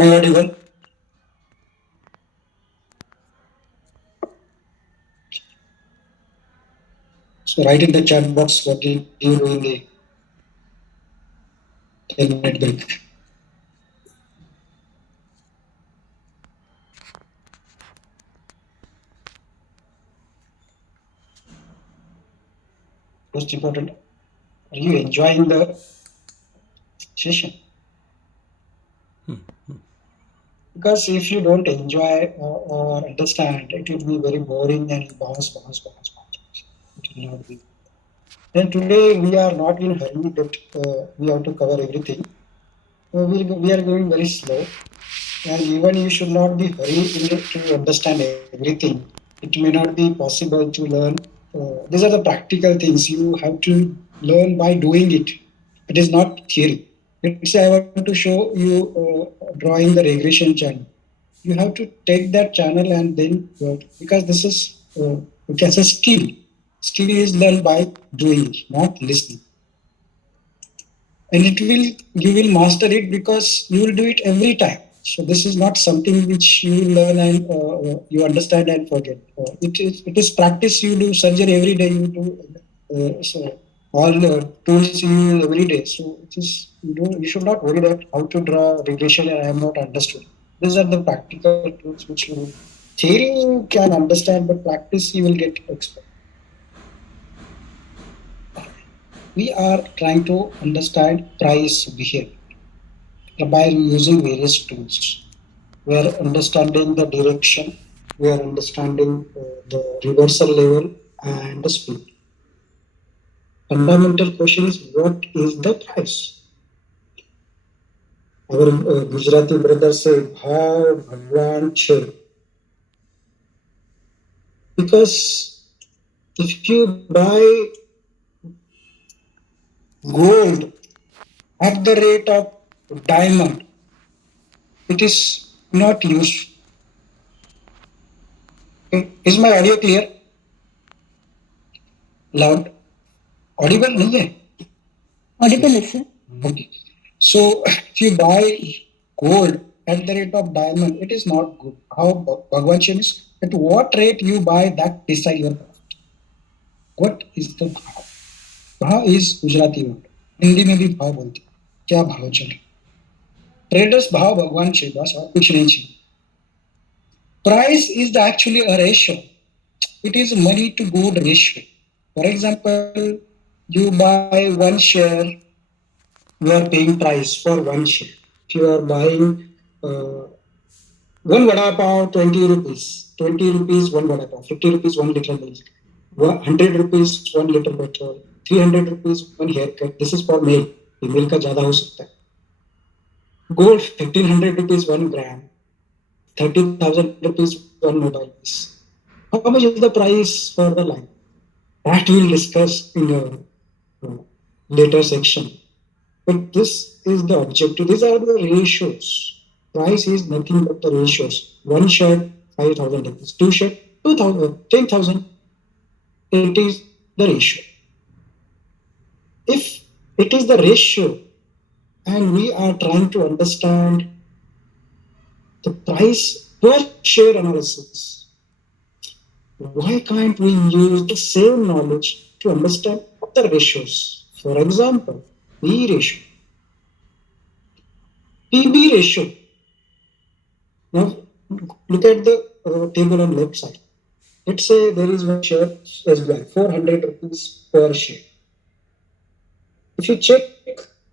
Am I audible? So write in the chat box what did you do in the 10-minute break. Most important, are you enjoying the session? Because if you don't enjoy or understand, it will be very boring and bounce. It will not be. And today we are not in hurry that we have to cover everything. We are going very slow, and even you should not be hurried to understand everything. It may not be possible to learn. These are the practical things you have to learn by doing it. It is not theory. Let's say I want to show you drawing the regression channel. You have to take that channel and then because this is you can say skill. Skill is learned by doing, not listening, and it will you will master it because you will do it every time. So this is not something which you will learn and you understand and forget. It is practice. You do surgery every day. You do so all the tools you use every day. So it is you should not worry that how to draw regression and I have not understood. These are the practical tools which you theory you can understand, but practice you will get expert. We are trying to understand price behavior by using various tools. We are understanding the direction, we are understanding the reversal level and the speed. Fundamental question is what is the price? Our Gujarati brother say, Bhav Bhagwan Che. Because if you buy gold at the rate of diamond, it is not useful. Is my audio clear? Loud? Audible नहीं है? Audible is sir. Okay. So if you buy gold at the rate of diamond, it is not good. How Bhagwan is at what rate you buy that decide your profit. What is the bhav? Bhav is Gujarati word. Hindi में भी भाव बोलते हैं. क्या भाव चल रहा? Traders भाव भगवान चाहिए बस और कुछ नहीं चाहिए. Price is actually a ratio. It is money to good ratio. For example, you buy one share, you are paying price for one share. If you are buying one vada pav, 20 rupees, 20 rupees, one vada pav, 50 rupees, 1 liter milk, 100 rupees, 1 liter petrol, 300 rupees, one haircut. This is for male. Female का ज़्यादा हो सकता है. Gold, 1500 rupees, 1 gram, 30,000 rupees, one mobile piece. How much is the price for the line? That we'll discuss in a later section. But this is the objective. These are the ratios. Price is nothing but the ratios. One shirt, 5,000 rupees. Two shirt, 2,000, 10,000. It is the ratio. If it is the ratio and we are trying to understand the price per share analysis, why can't we use the same knowledge to understand other ratios? For example, P ratio, PB ratio. Now, look at the table on left side. Let's say there is one share SBI, 400 rupees per share. If you check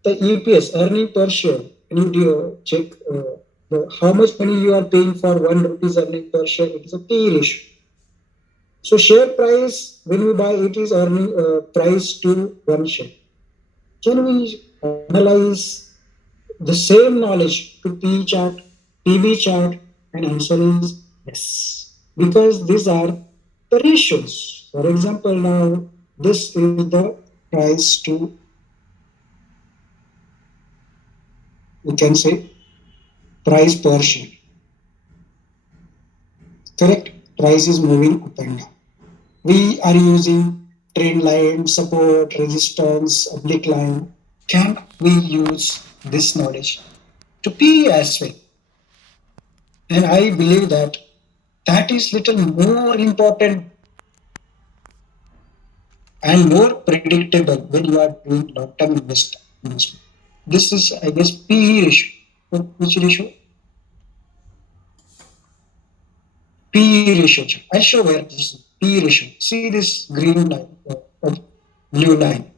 the EPS, earning per share, and you check how much money you are paying for 1 rupees earning per share, it is a P ratio. So share price, when we buy, it is earning price to one share. Can we analyze the same knowledge to P chart, PB chart? And answer is yes. Because these are the ratios. For example, now this is the price to, we can say, price per share. Correct? Price is moving up and down. We are using trend line, support, resistance, oblique line. Can we use this knowledge to P as well? And I believe that that is little more important and more predictable when you are doing long-term investment. This is, I guess, PE ratio. Which ratio? PE ratio. I'll show where this is. PE ratio. See this green line, blue line.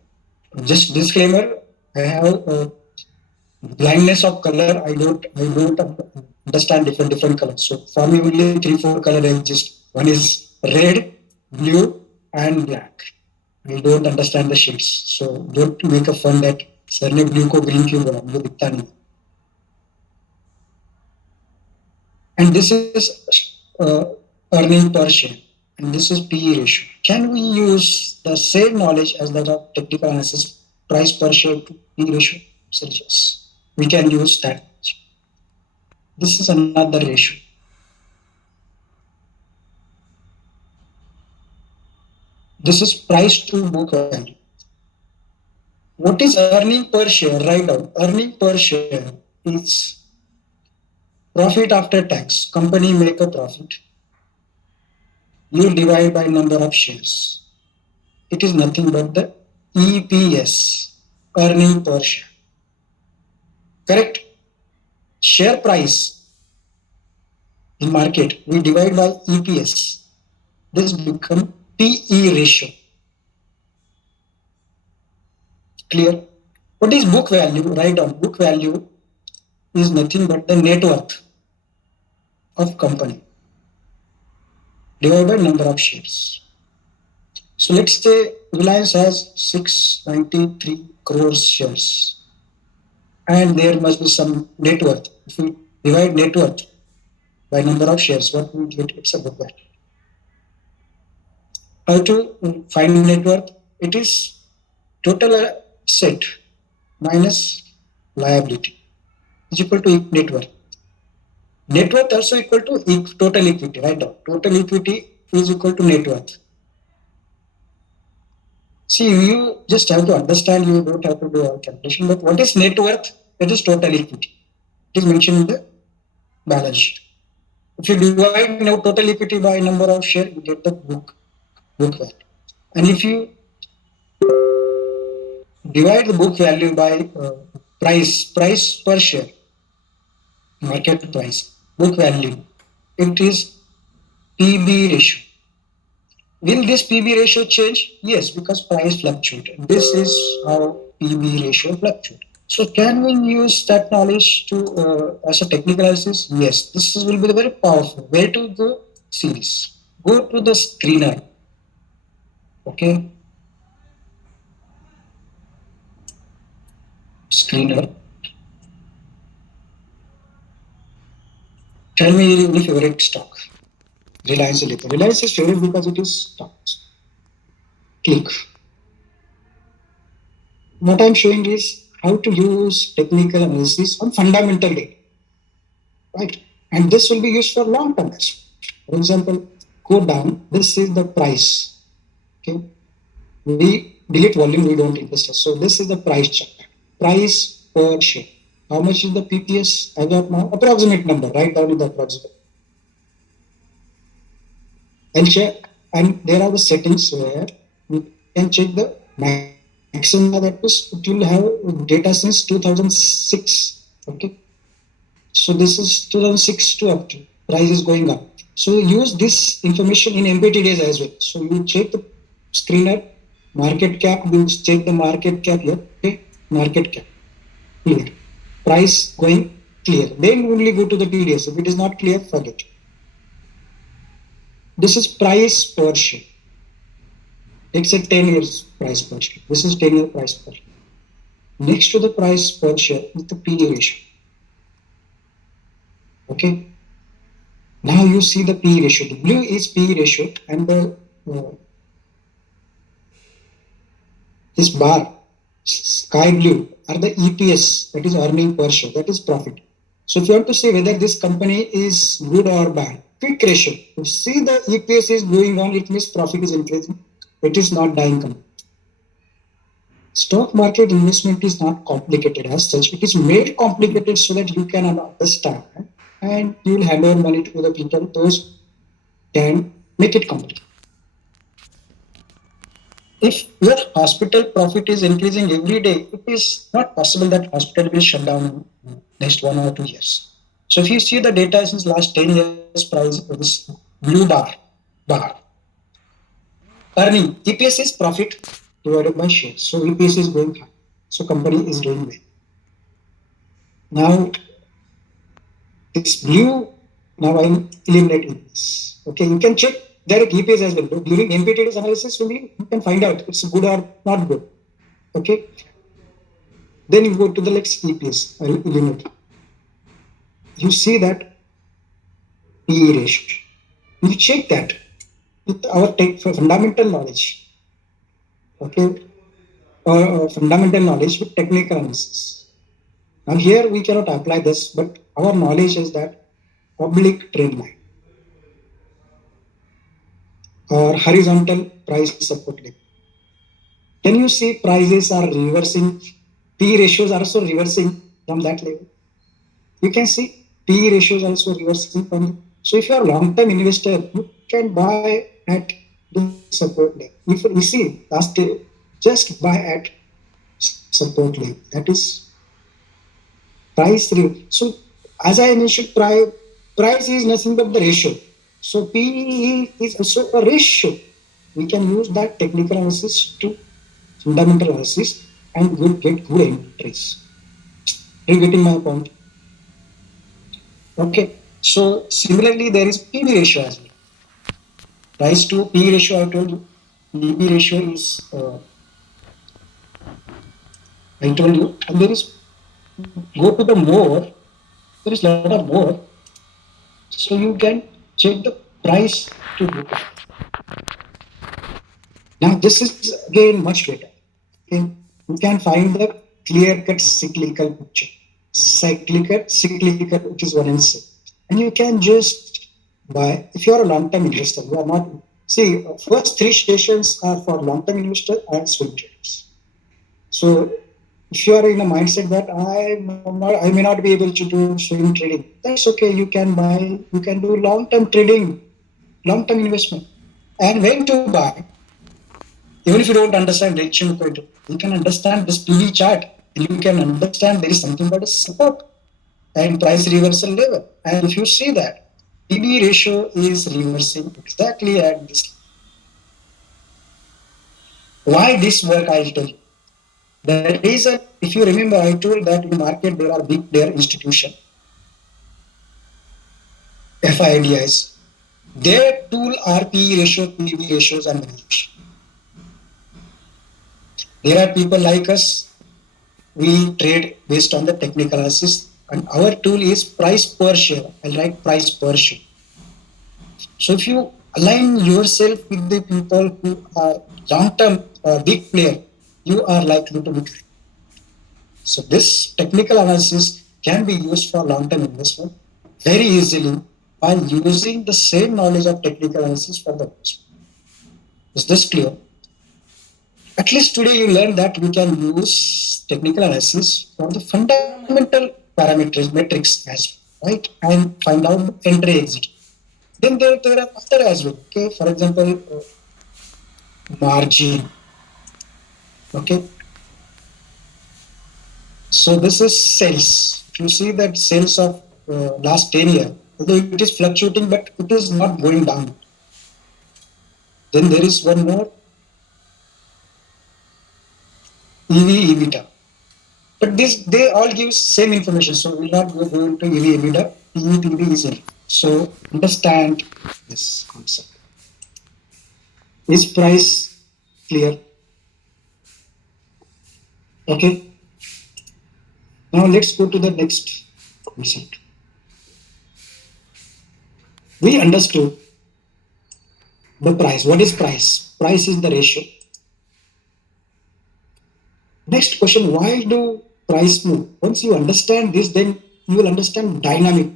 Just disclaimer, I have blindness of color. I don't understand different colors. So for me, only 3-4 color exist. One is red, blue, and black. I don't understand the shades. So don't make a fun that sir ने blue को green क्यों बोला मुझे दिखता नहीं. And this is uh, earning per share. And this is PE ratio. Can we use the same knowledge as that of technical analysis, price per share to PE ratio? So yes, we can use that. This is another ratio. This is price to book value. What is earning per share? Write down. Earning per share is profit after tax. Company make a profit. You divide by number of shares. It is nothing but the EPS, earning per share. Correct? Share price in market, we divide by EPS. This become PE ratio. Clear? What is book value? Write down. Book value is nothing but the net worth of company divided by number of shares. So let's say Reliance has 693 crores shares, and there must be some net worth. If we divide net worth by number of shares, what we get? It's a book value. How to find net worth? It is total asset minus liability is equal to net worth. Net worth also equal to total equity, right? Total equity is equal to net worth. See, you just have to understand, you don't have to do our calculation, but what is net worth? It is total equity. It is mentioned in the balance sheet. If you divide now total equity by number of share, you get the book value. And if you divide the book value by price per share, market price, book value, it is PB ratio. Will this PB ratio change? Yes, because price fluctuate. This is how PB ratio fluctuate. So can we use that knowledge to as a technical analysis? Yes, this will be very powerful. Where to go? See this. Go to the screener. Okay. Screener. Tell me your favorite stock. Reliance Electric. Reliance is favorite because it is stocks. Click. What I'm showing is how to use technical analysis on fundamental data. Right? And this will be used for long term. For example, go down. This is the price. Okay. We delete volume, we don't invest. So this is the price chart. Price per share. How much is the PPS as of now? Approximate number. Write down the approximate. And check. And there are the settings where you can check the maximum, that is it will have data since 2006. Okay. So this is 2006 to up to price is going up. So use this information in MPT days as well. So you check the screener, market cap, you check the market cap here. Okay, market cap clear. Price going clear. Then only go to the TDS. If it is not clear, forget. This is price per share. It's a 10 years price per share. This is 10-year price per share. Next to the price per share is the PE ratio. Okay. Now you see the PE ratio. The blue is PE ratio, and the this bar, sky blue, are the EPS, that is earning per share, that is profit. So if you want to say whether this company is good or bad, quick ratio. You see the EPS is going on, it means profit is increasing. It is not dying company. Stock market investment is not complicated as such. It is made complicated so that you can understand and you will hand over money to the people. Those can make it complete. If your hospital profit is increasing every day, it is not possible that hospital will shut down in next 1 or 2 years. So if you see the data since last 10 years price of this blue bar earning, EPS is profit divided by shares. So EPS is going high. So company is doing well. Now it's blue. Now I'm eliminating this. Okay, you can check direct EPS as well. During MPTD's analysis only, you can find out it's good or not good. Okay. Then you go to the next EPS, eliminate. You see that PE ratio. You check that with our fundamental knowledge. Okay. Fundamental knowledge with technical analysis. Now here we cannot apply this, but our knowledge is that oblique trend line or horizontal price support line. Can you see prices are reversing? P ratios are also reversing from that level. You can see P ratios also reversing from. So if you are a long-term investor, you can buy at the support level. If you see last day, just buy at support level. That is price. So as I mentioned, price is nothing but the ratio. So PE is also a ratio. We can use that technical analysis to fundamental analysis and get good entries. Are you getting my point? Okay. So similarly, there is PB ratio as well. Price to P ratio, I told you. PB ratio is, I told you, and there is, go to the more, there is a lot of more. So you can check the price to book. Now this is again much better. Okay. You can find the clear-cut cyclical picture. Cyclical, which is one and same. And you can just buy, if you are a long-term investor, you are not, see, first three stations are for long-term investor and swing traders. So if you are in a mindset that I may not be able to do swing trading, that's okay. You can buy, you can do long-term trading, long-term investment. And when to buy, even if you don't understand reaction point, you can understand this PV chart. You can understand there is something called a support and price reversal level. And if you see that PB ratio is reversing exactly at this. Why this work, I'll tell you. The reason, if you remember, I told that in market there are big player institution, FIDIs. Their tool are PE ratio, PB ratios, and valuation. There are people like us, we trade based on the technical analysis, and our tool is price per share. I'll write price per share. So if you align yourself with the people who are long-term big player, you are likely to be great. So this technical analysis can be used for long-term investment very easily by using the same knowledge of technical analysis for the investment. Is this clear? At least today you learned that we can use technical analysis for the fundamental parameters, metrics as well, right? And find out entry exit. Then there are other as well. Okay, for example, margin. Okay, so this is sales. If you see that sales of last 10 years, although it is fluctuating, but it is not going down. Then there is one more, EV EBITDA. But this they all give same information, so we'll not go into EV EBITDA. EV PV is it. So understand this concept. Is price clear? Okay. Now let's go to the next concept. We understood the price. What is price? Price is the ratio. Next question, why do price move? Once you understand this, then you will understand dynamic.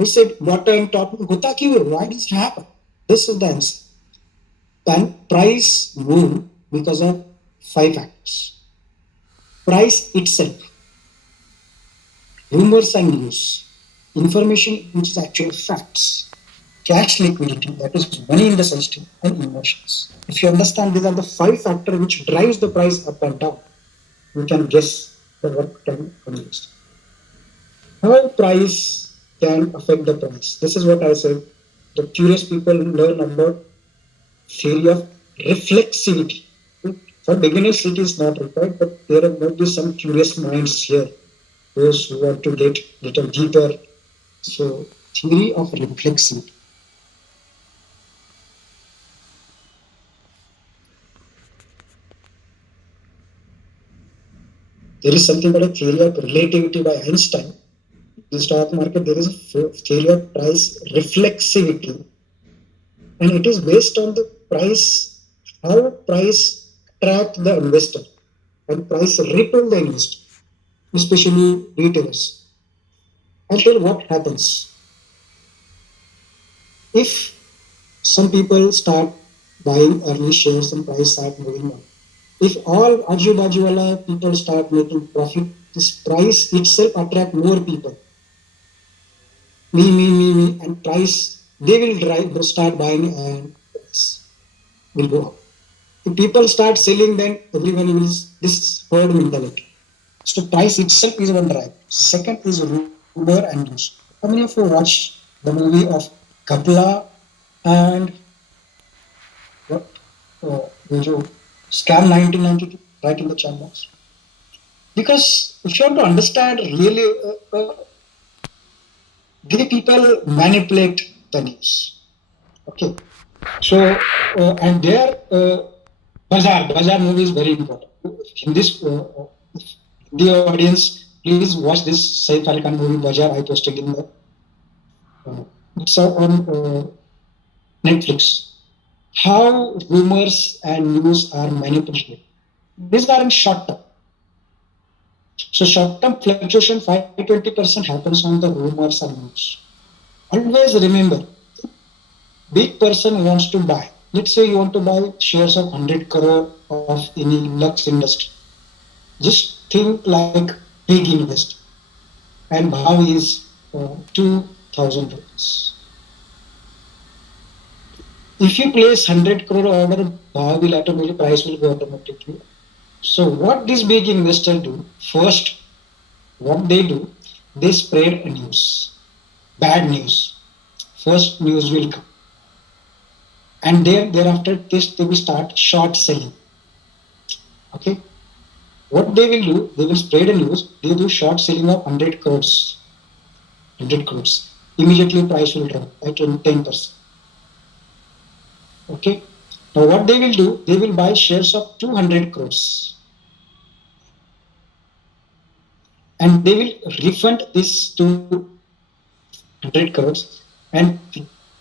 I said bottom, top, why does it happen? This is the answer. And price move because of 5 factors. Price itself, rumors and news, information which is actual facts, cash liquidity, that is money in the system, and emotions. If you understand these are the five factors which drives the price up and down, you can guess the what can convince. How price can affect the price? This is what I said. The curious people learn about theory of reflexivity. For beginners, it is not required, but there might be some curious minds here, those who want to get little deeper. So, theory of reflexivity. There is something called a theory of relativity by Einstein. In the stock market, there is a theory of price reflexivity, and it is based on the price, how price attract the investor and price repel the investor, especially retailers. I'll tell what happens if some people start buying early shares and price start moving up. If all Aju Bajuwala people start making profit, this price itself attract more people. Me, and price they will drive, they start buying and price will go up. If people start selling, then everyone will this herd mentality. So price itself is one drive. Second is rumor and news. How many of you watch the movie of Kapla and what? जो Scam 1992, right in the chat box. Because if you want to understand really, they people manipulate the news. Okay. So, and their Bazaar movie is very important. In this, the audience, please watch this Saif Ali Khan movie Bazaar. I posted in the it's on Netflix. How rumors and news are manipulated. These are in short term. So short term fluctuation 5-20% happens on the rumors and news. Always remember, big person wants to buy. Let's say you want to buy shares of 100 crore of any Lux industry. Just think like big investor. And Bhav is 2000 rupees. If you place 100 crore order, Bhav will automatically, price will go automatically. So what these big investors do, first, what they do, they spread news, bad news. First news will come. And thereafter this they will start short selling. Okay. What they will do, they will spread a news, they do short selling of 100 crores. 100 crores. Immediately price will drop by 10%. Okay. Now what they will do, they will buy shares of 200 crores. And they will refund this to 100 crores, and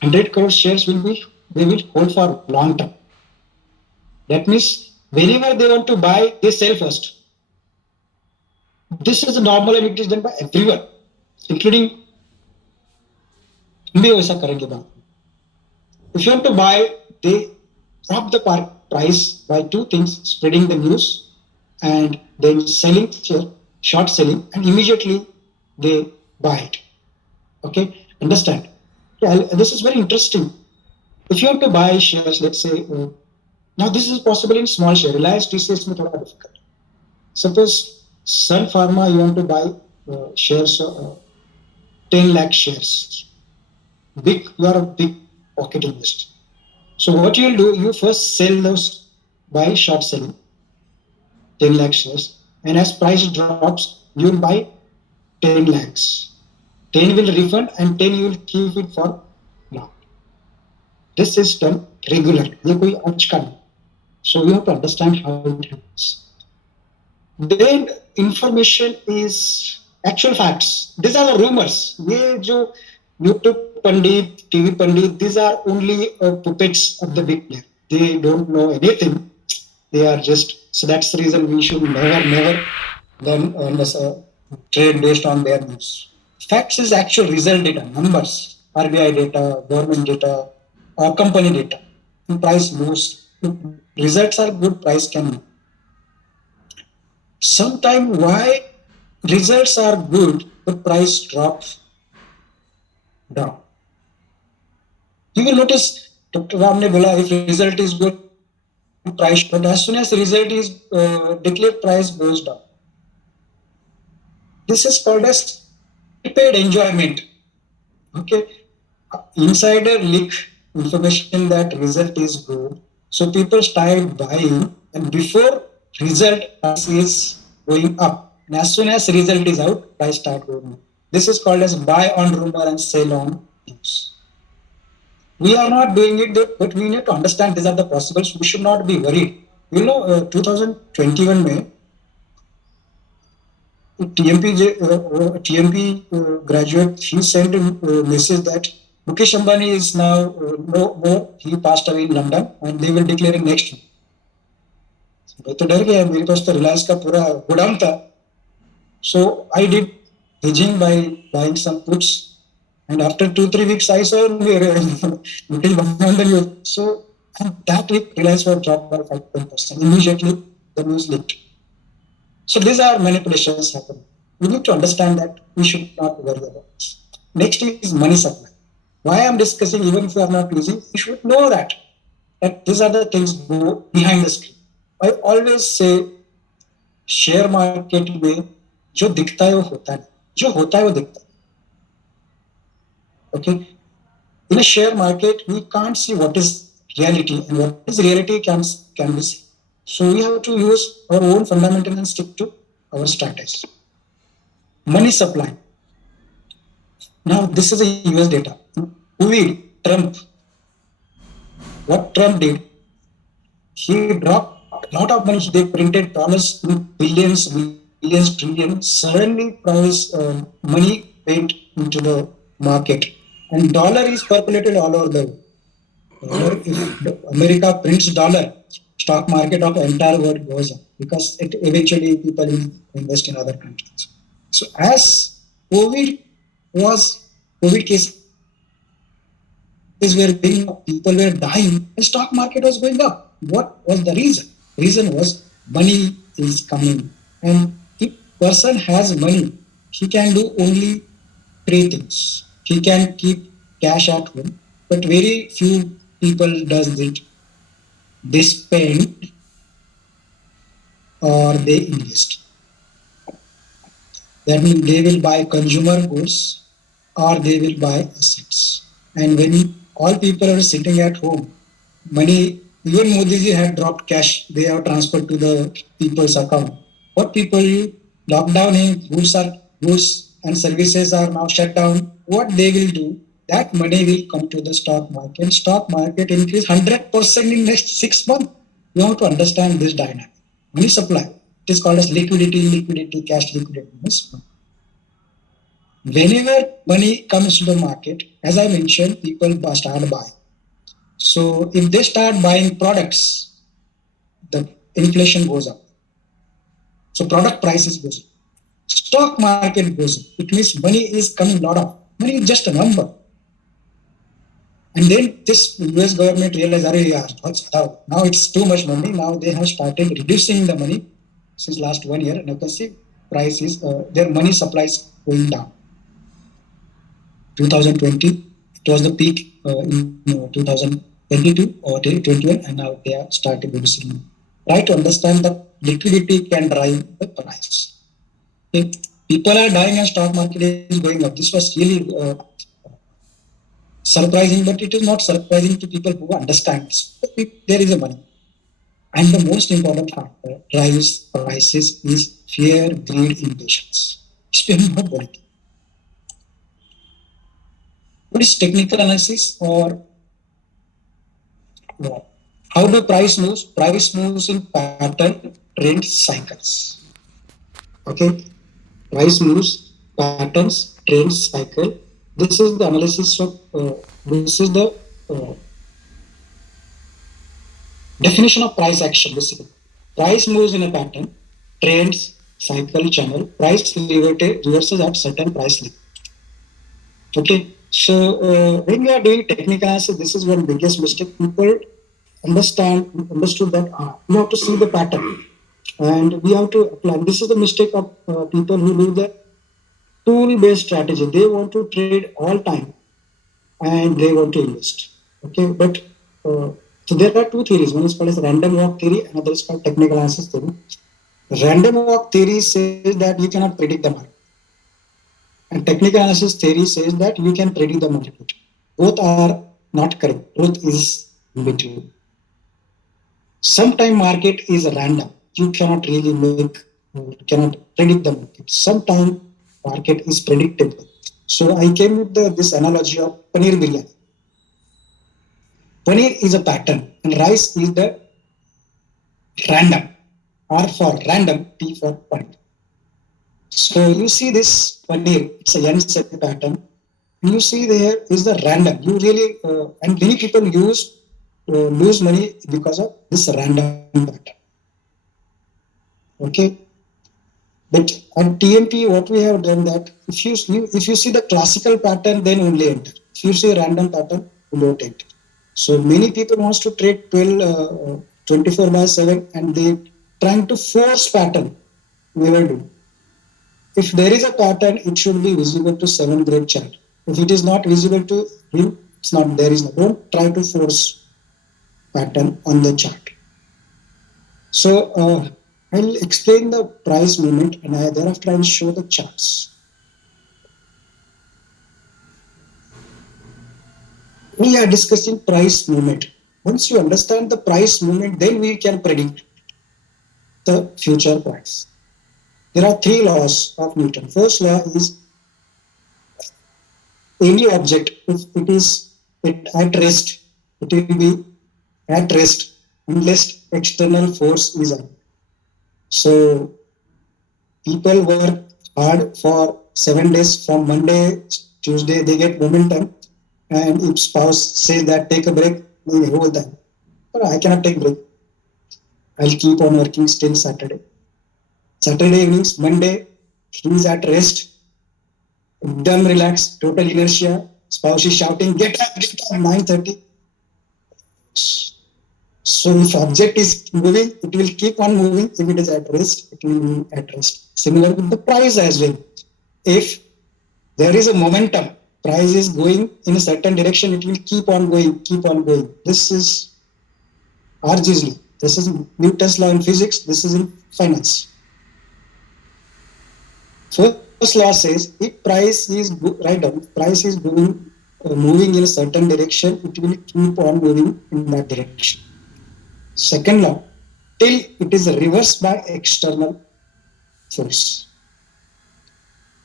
100 crore shares will be, they will hold for long term. That means whenever they want to buy, they sell first. This is normal and it is done by everyone, including हम भी वैसा करेंगे बात. If you want to buy, they drop the price by two things: spreading the news and then selling, short selling, and immediately they buy it. Okay, understand? Yeah, this is very interesting. If you want to buy shares, let's say, now this is possible in small share. Reliance TCS में थोड़ा difficult. Suppose Sun Pharma, you want to buy shares, 10 lakh shares. Big, you are a big pocket investor. So what you'll do, you first sell those by short selling, 10 lakh shares, and as price drops, you'll buy 10 lakhs. 10 will refund and 10 you will keep it for now. This is done regularly. ये कोई आज का नहीं. So you have to understand how it happens. Then information is actual facts. These are the rumors. ये जो YouTube Pandit, TV Pandit, these are only puppets of the big player. They don't know anything. They are just, so that's the reason we should never then trade based on their news. Facts is actual result data, numbers, RBI data, government data, or company data. And price moves. Results are good, price can move. Sometimes why results are good, the price drops. down. You will notice Dr. Ram ne bola if result is good, price, but as soon as result is declared, price goes down. This is called as prepaid enjoyment. Okay, insider leak information that result is good, so people start buying, and before result price is going up, and as soon as result is out, price start going up. This is called as buy on rumor and sell on news. We are not doing it, but we need to understand these are the possibles. We should not be worried. 2021 May, TMP graduate, he sent a message that Mukesh Ambani is now no more. He passed away in London, and they will declare in next week. मैं तो डर गया, मेरे पास तो रिलायंस का पूरा godown था. So I did hedging by buying some puts, and after 2-3 weeks I saw Mukesh Ambani. So that week Reliance was dropped by 5%. Immediately the news leaked. So these are manipulations happening. We need to understand that we should not worry about this. Next is money supply. Why I'm discussing, even if you are not using, you should know that these are the things go behind the screen. I always say, share market में जो दिखता है वो होता है, जो होता है वो दिखता है. Okay, in a share market we can't see what is reality, and what is reality can be seen. So we have to use our own fundamental and stick to our strategy. Money supply. Now this is a US data. COVID, Trump. What Trump did, he dropped a lot of money. They printed dollars in billions, billions, trillions. Suddenly, price money went into the market, and dollar is circulated all over the world. If America prints dollar, stock market of the entire world goes up, because it eventually people will invest in other countries. So as COVID cases were being up, people were dying, the stock market was going up. What was the reason? Reason was money is coming, and if person has money, he can do only three things. He can keep cash at home, but very few people does it. They spend or they invest. That means they will buy consumer goods or they will buy assets. And when all people are sitting at home, money, even Modi ji had dropped cash, they have transferred to the people's account. What people, lockdown in goods and services are now shut down. What they will do, that money will come to the stock market. Stock market increase 100% in next 6 months. You have to understand this dynamic. Money supply. It is called as liquidity, cash liquidity. Whenever money comes to the market, as I mentioned, people start buying. So if they start buying products, the inflation goes up. So product prices goes up. Stock market goes up. It means money is coming a lot of. Money is just a number. And then this US government realized, now it's too much money. Now they have started reducing the money since last 1 year. Now you can see price is, their money supply is going down. 2020, it was the peak in 2022 or 2021, and now they have started reducing. Try to understand that liquidity can drive the price. Okay. People are dying and stock market is going up. This was really surprising, but it is not surprising to people who understand this. There is a money. And the most important factor drives prices is fear, greed, impatience. What is technical analysis, or what? How do price moves? Price moves in pattern, trend, cycles. Okay, price moves, patterns, trends, cycle. This is the analysis of. This is the definition of price action. Basically, price moves in a pattern, trends, cycle, channel. Price reverses at certain price level. Okay, so when we are doing technical analysis, this is one biggest mistake. People understood that we have to see the pattern and we have to apply. This is the mistake of people who do the tool-based strategy. They want to trade all time. and they want to invest. Okay, but so there are two theories. One is called as random walk theory, another is called technical analysis theory. Random walk theory says that you cannot predict the market, and technical analysis theory says that you can predict the market. Both are not correct. Truth is in between. Sometime market is random. You cannot really cannot predict the market. Sometime market is predictable. So I came with this analogy of paneer biryani. Paneer is a pattern and rice is the random. R for random, P for point. So you see this paneer, it's a N set pattern. You see there is the random. You really, and many people lose money because of this random pattern. Okay. But on TMP, what we have done that if you see the classical pattern, then only enter. If you see random pattern, you don't enter. So many people wants to trade 24/7 and they trying to force pattern. Never do. If there is a pattern, it should be visible to 7 grade chart. If it is not visible to him, it's not there is no. Don't try to force pattern on the chart. So I'll explain the price movement and thereafter I'll show the charts. We are discussing price movement. Once you understand the price movement, then we can predict the future price. There are three laws of Newton. First law is any object, if it is at rest, it will be at rest unless external force is on. So people work hard for 7 days from Monday, Tuesday, they get momentum. And if spouse says that take a break, they hold them. But I cannot take break. I'll keep on working till Saturday. Saturday evenings, Monday, he's at rest, dumb, relaxed, total inertia. Spouse is shouting, get up, 9:30. So if object is moving, it will keep on moving. If it is at rest, it will be at rest. Similar with the price as well. If there is a momentum, price is going in a certain direction, it will keep on going, keep on going. This is RG's law. This is Newton's law in physics. This is in finance. First law says if price is right down, price is moving in a certain direction, it will keep on moving in that direction. Second law, till it is reversed by external force.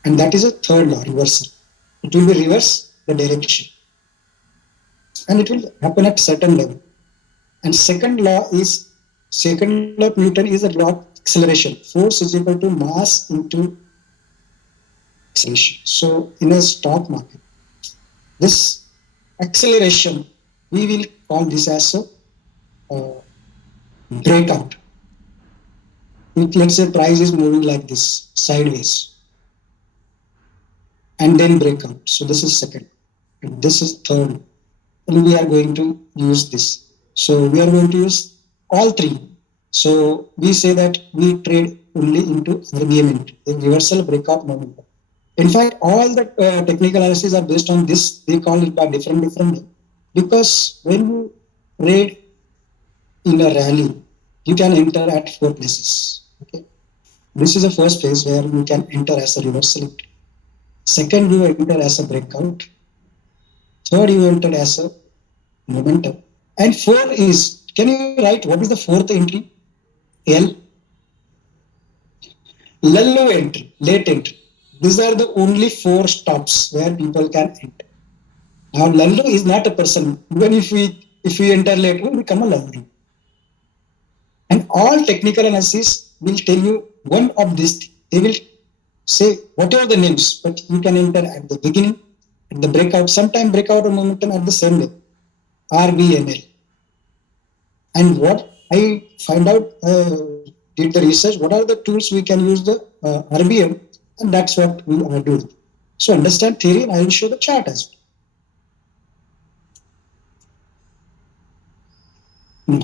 And that is a third law, reversal. It will be reverse the direction. And it will happen at certain level. And second law of Newton is a law of acceleration. Force is equal to mass into acceleration. So in a stock market, this acceleration, we will call this as a breakout. Let's say price is moving like this, sideways, and then breakout. So this is second, and this is third. And we are going to use this. So we are going to use all three. So we say that we trade only into RBM, reversal breakout momentum. In fact, all the technical analysis are based on this. They call it by different name. Because when you trade in a rally, you can enter at 4 places. Okay. This is the first phase where you can enter as a reversal. Second, you enter as a breakout. Third, you enter as a momentum. And four is, can you write what is the fourth entry? L. Lallu entry, late entry. These are the only 4 stops where people can enter. Now, Lallu is not a person. Even if we enter late, we become a Lallu. And all technical analysis will tell you one of these. They will say whatever the names, but you can enter at the beginning, at the breakout, sometime breakout or momentum at the same day. RBML. And what I find out, did the research, what are the tools we can use the RBM, and that's what we are doing. So understand theory, and I will show the chart as well.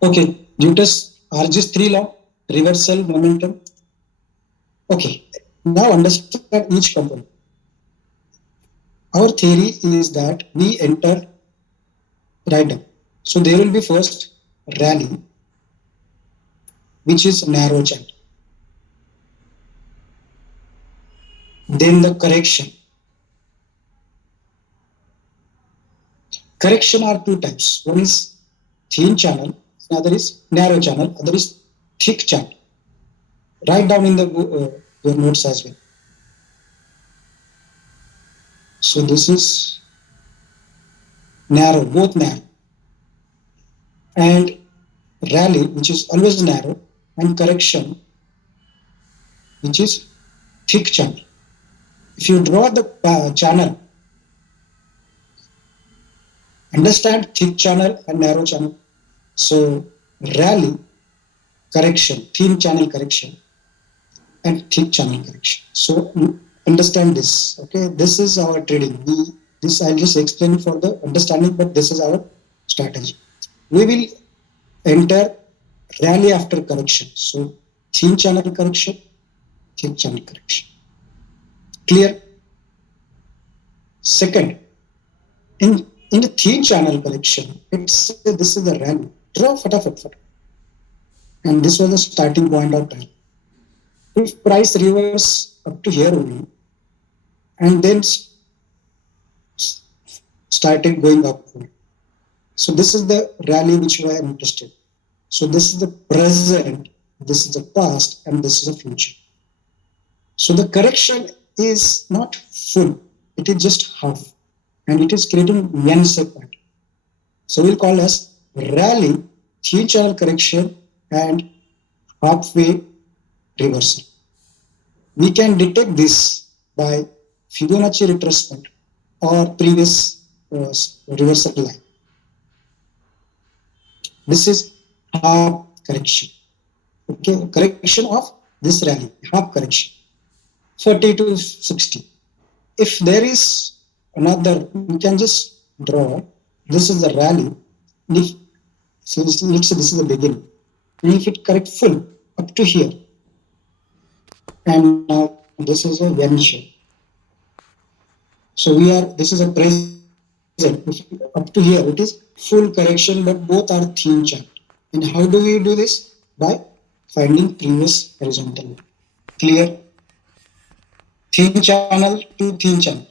Okay, Newton's RG's 3 law, reversal, momentum. Okay, Now understand each component. Our theory is that we enter right. So there will be first rally, which is narrow channel. Then the correction. Correction are two types. One is thin channel, another is narrow channel, other is thick channel. Write down in the your notes as well. So this is narrow, both narrow, and rally, which is always narrow, and correction, which is thick channel. If you draw the channel, understand thick channel and narrow channel. So rally, correction, thin channel correction, and thick channel correction. So understand this. Okay, this is our trading. This I'll just explain for the understanding, but this is our strategy. We will enter rally after correction. So thin channel correction, thick channel correction. Clear? Second, in the thin channel correction, it's this is the rally. Draw fatafat. And this was the starting point of time. If price reverse up to here only, and then started going upward. So this is the rally which we are interested. So this is the present, this is the past, and this is the future. So the correction is not full, it is just half, and it is creating N shape pattern. So we'll call as rally, thin channel correction, and halfway reversal. We can detect this by Fibonacci retracement or previous reversal line. This is half correction. Okay, correction of this rally, half correction, 40 to 60. If there is another, we can just draw. This is the rally. If so, let's say this is the beginning, and if it correct full up to here, and now this is a N shape. So we are. This is a present. Up to here, it is full correction, but both are thin channel. And how do we do this? By finding previous horizontal line. Clear? Thin channel to thin channel.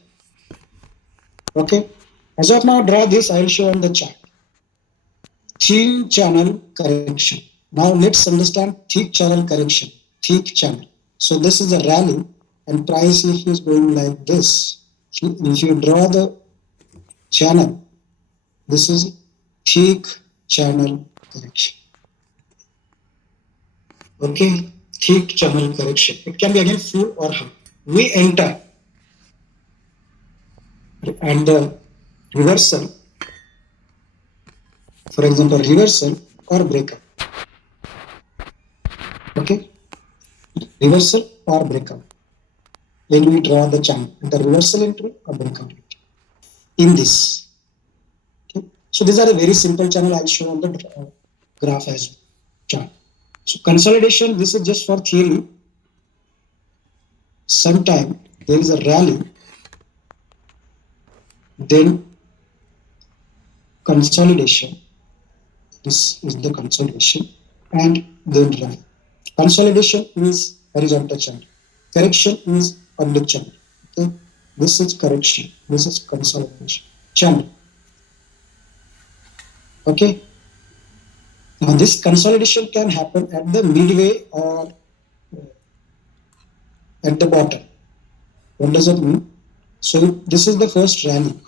Okay. As of now, draw this. I will show on the chart. Thin channel correction. Now let's understand thick channel correction. Thick channel. So this is a rally, and price if is going like this. If you draw the channel, this is thick channel correction. Okay, thick channel correction. It can be again full or half. We enter and the reversal, for example, reversal or breakup. Okay, reversal or breakup. When we draw the channel, the reversal entry or breakup entry in this. Okay, so these are a very simple channel. I'll show on the graph as well. Chart. So consolidation, this is just for theory. Sometime there is a rally, then consolidation. This is the consolidation, and then rally. Consolidation is horizontal channel. Correction is oblique channel. Okay, this is correction. This is consolidation channel. Okay. Now this consolidation can happen at the midway or at the bottom. What does it mean? So this is the first rally,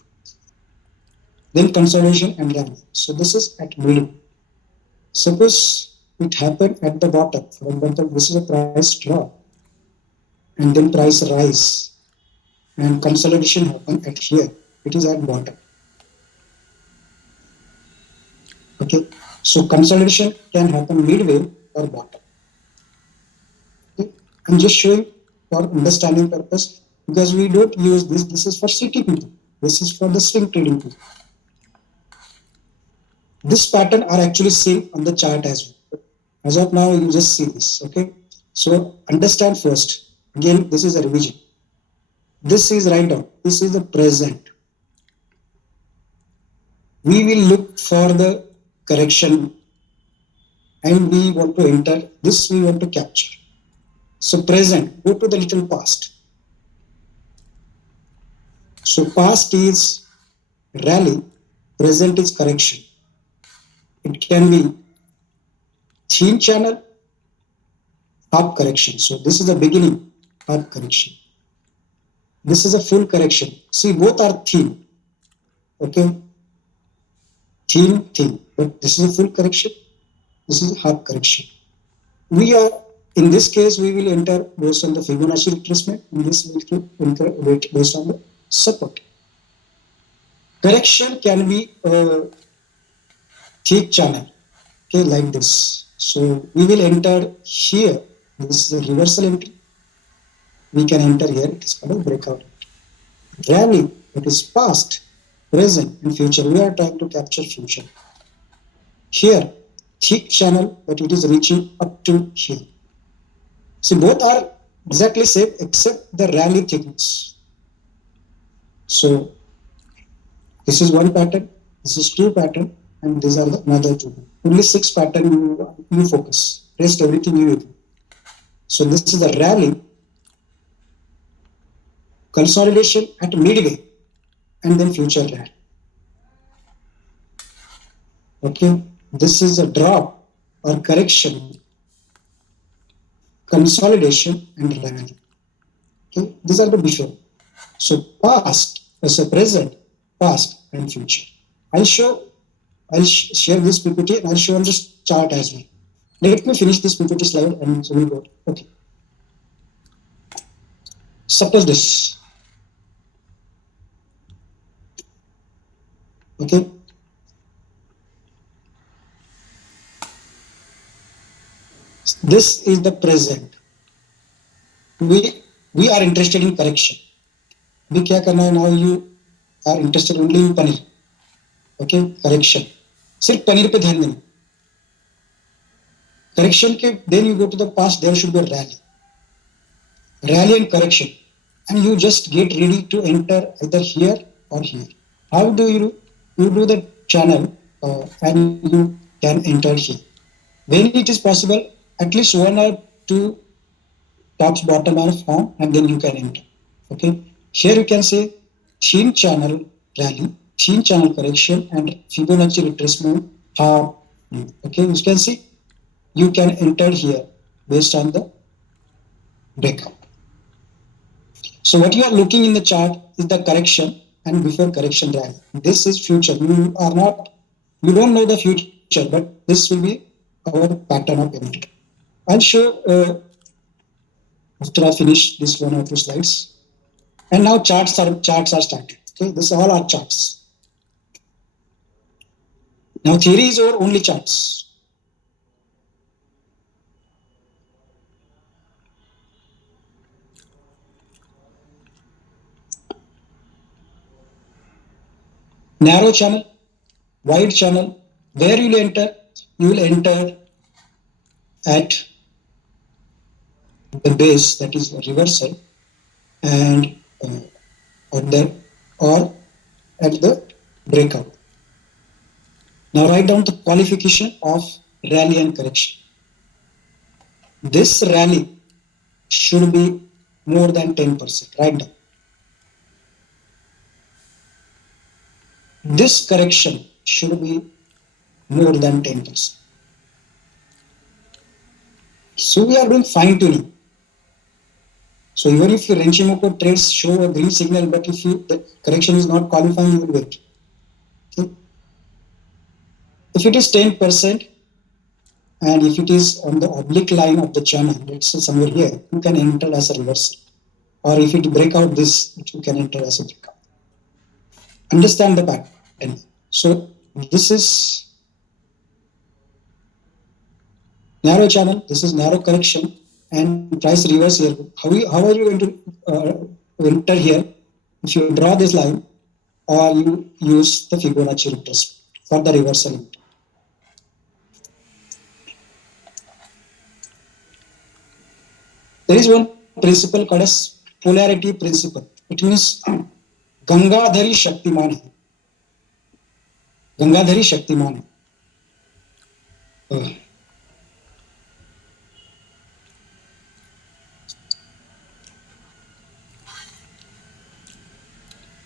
then consolidation and rally. So this is at middle. Suppose it happened at the bottom. For example, this is a price drop, and then price rise, and consolidation happen at here. It is at bottom. Okay. So consolidation can happen midway or bottom. Okay. I'm just showing for understanding purpose, because we don't use this. This is for CTP. This is for the swing trading tool. This pattern are actually seen on the chart as well. As of now, you just see this. Okay. So understand first. Again, this is a revision. This is write down. This is the present. We will look for the correction and we want to enter. This we want to capture. So present, go to the little past. So past is rally, present is correction. It can be theme channel, half correction. So this is the beginning, half correction. This is a full correction. See, both are theme. Okay. Theme. But this is a full correction. This is a half correction. We are, in this case, we will enter based on the Fibonacci retracement. In this, we will enter based on the support. Correction can be a thick channel, okay, like this. So we will enter here. This is a reversal entry. We can enter here. It is called a breakout. Rally, it is past, present, and future. We are trying to capture future. Here, thick channel, but it is reaching up to here. See, both are exactly same except the rally thickness. So this is one pattern, this is two pattern, and these are the another two. Only 6 pattern you focus. Rest everything you do. So this is the rally, consolidation at midway, and then future rally. Okay, this is a drop or correction, consolidation and rally. Okay, these are the before. So past, so present, past, and future. I'll share this PPT and I'll show on this chart as well. Let me finish this PPT slide and so we go. Okay. Suppose this. Okay. This is the present. We are interested in correction. We क्या करना है? Now you are interested only in paneer. Okay, correction. सिर्फ पनीर पे ध्यान देना. Correction के then you go to the past. There should be a rally and correction, and you just get ready to enter either here or here. How do you do the channel and you can enter here? When it is possible, at least 1 or 2 tops bottom are formed and then you can enter. Okay, here you can say thin channel rally, thin channel correction, and Fibonacci retracement half. Okay, you can see you can enter here based on the breakout. So what you are looking in the chart is the correction and before correction rally. This is future. You don't know the future, but this will be our pattern of payment. I'll show after I finish this 1 or 2 slides. And now charts are started. Okay, this all are charts. Now theories or only charts. Narrow channel, wide channel. Where you will enter? You will enter at the base, that is reversal, and or at the breakout. Now write down the qualification of rally and correction. This rally should be more than 10%. Write down. This correction should be more than 10%. So we are doing fine tuning. So even if your Renchimoku trades show a green signal, but if the correction is not qualifying, you will wait. Okay. If it is 10%, and if it is on the oblique line of the channel, let's say somewhere here, you can enter as a reversal. Or if it break out this, you can enter as a breakout. Understand the pattern. So this is narrow channel, this is narrow correction, and price reverse here. How are you going to enter here? If you draw this line, or you use the Fibonacci retracement for the reversal. There is one principle called as polarity principle. It means Gangadhari Shaktiman hai. Gangadhari Shaktiman hai.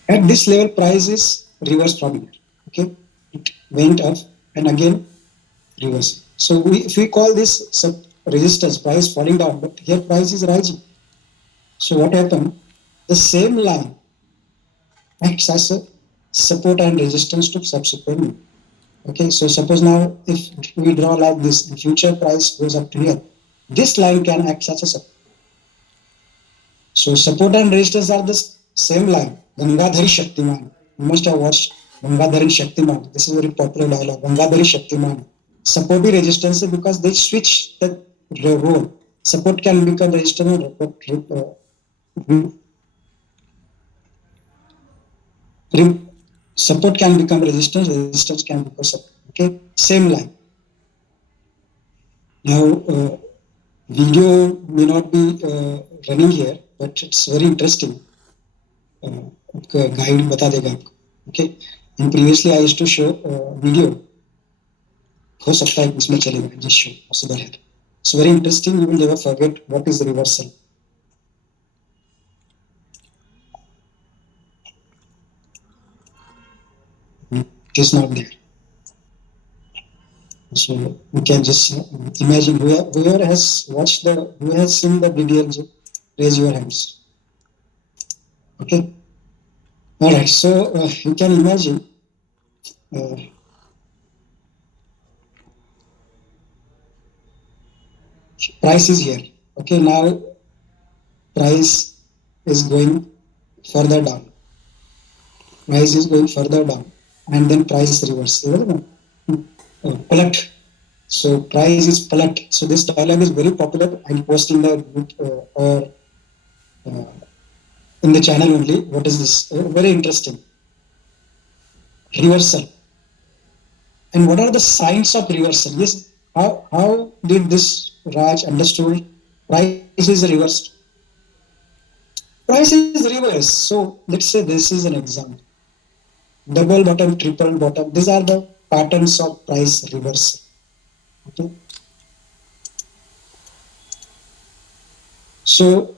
At this level, price is reversed from here. Okay, it went up and again reverse. So if we call this resistance, price falling down, but here price is rising. So what happened? The same line acts as a support and resistance to subsequent move. Okay, so suppose now if we draw like this, the future price goes up to here, this line can act as a support. So support and resistance are the same line. Gangadhari Shaktiman. You must have watched Gangadhari Shaktiman. This is a very popular dialogue. Gangadhari Shaktiman. Supportive resistance because they switch the role. Support can become resistance. Support can become resistance. Resistance can become support. Okay, same line. Now, video may not be running here, but it's very interesting. Guide बता देगा आपको. Okay, and previously I used to show video. हो सकता है इसमें चलेगा just show possible है. It's very interesting. You will never forget what is the reversal. It is not there. So you can just imagine whoever has watched who has seen the video, raise your hands. Okay. All right. So you can imagine. Price is here. Okay, now price is going further down. Price is going further down, and then price reverse. Palat. So price is palat. So this dialogue is very popular. I'm posting the or in the channel only. What is this? Very interesting. Reversal. And what are the signs of reversal? Yes. How did this Raj understood price is reversed? Price is reversed. So let's say this is an example. Double bottom, triple bottom. These are the patterns of price reversal. Okay. So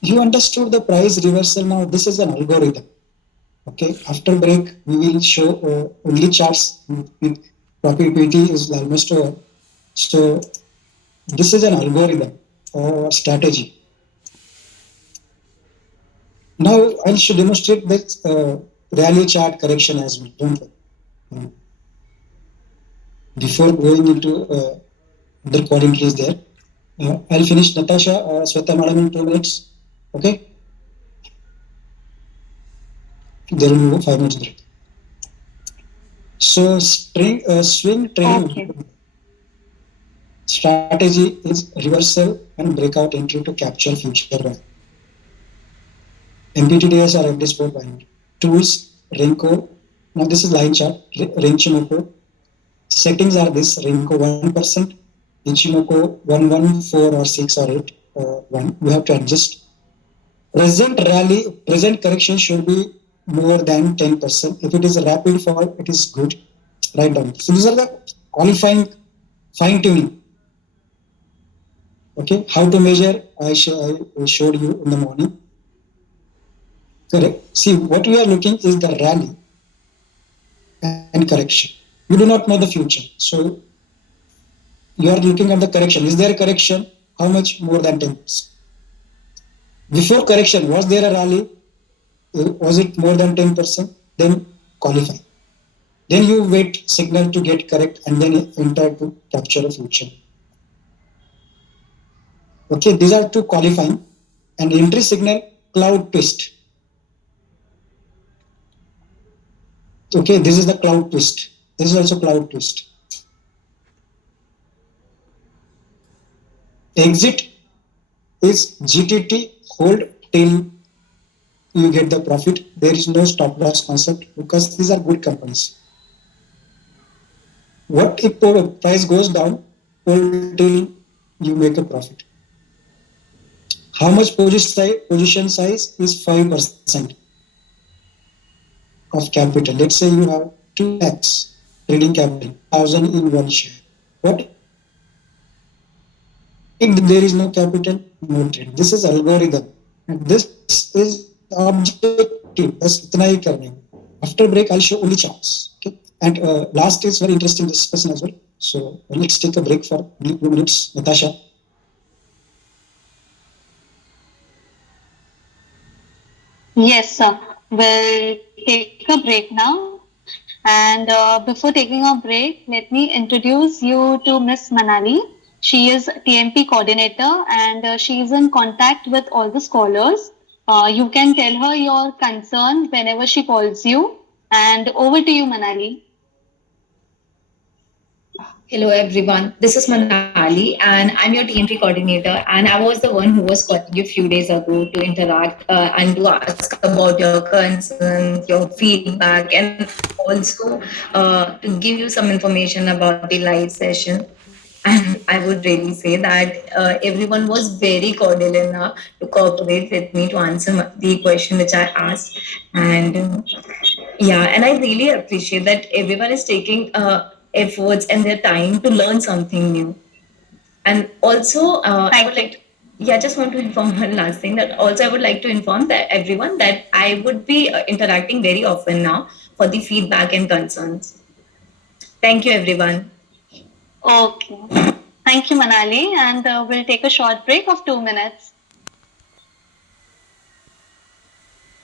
you understood the price reversal. Now this is an algorithm. Okay. After break, we will show only charts. Profitability is almost over. So this is an algorithm or strategy. Now I should demonstrate that rally chart correction as well. Don't worry. Before going into the recording is there, I'll finish Natasha, Sweta madam in 2 minutes. Okay. There will be 5 minutes break. So swing trading strategy is reversal and breakout entry to capture future value. MPTDS or FD Sport binary. Tools, Renko. Now this is line chart, Renchimoku. Settings are this, Renko 1%, Ichimoku 114 or 6 or 8, 1. You have to adjust. Present correction should be more than 10%. If it is a rapid fall, it is good. Write down. So these are the qualifying fine tuning. Okay, how to measure? I showed you in the morning. Correct. See, what we are looking is the rally and correction. You do not know the future. So you are looking at the correction. Is there a correction? How much more than 10%? Before correction, was there a rally? Was it more than 10%? Then qualify. Then you wait signal to get correct and then enter to capture a future. Okay, these are two qualifying. And entry signal, cloud twist. Okay, this is the cloud twist. This is also cloud twist. Exit is GTT, hold till you get the profit. There is no stop loss concept because these are good companies. What if price goes down, hold till you make a profit. How much position size is 5% of capital? Let's say you have 2 lakhs trading capital, 1,000 in one share. What if there is no capital, no trade? This is algorithm. And this is objective. बस इतना ही करने में. After break, I'll show only charts. Okay. And last is very interesting discussion as well. So let's take a break for 2 minutes. Natasha. Yes, sir. We'll take a break now. And before taking a break, let me introduce you to Miss Manali. She is TMP coordinator and she is in contact with all the scholars. You can tell her your concern whenever she calls you. And over to you, Manali. Hello everyone, this is Manali and I'm your TMT coordinator and I was the one who was calling you a few days ago to interact and to ask about your concerns, your feedback and also to give you some information about the live session. And I would really say that everyone was very cordial enough to cooperate with me to answer the question which I asked. And yeah, and I really appreciate that everyone is taking efforts and their time to learn something new. And also, I would like to, yeah, just want to inform one last thing that also I would like to inform that everyone that I would be interacting very often now for the feedback and concerns. Thank you, everyone. Okay. Thank you, Manali. And we'll take a short break of 2 minutes.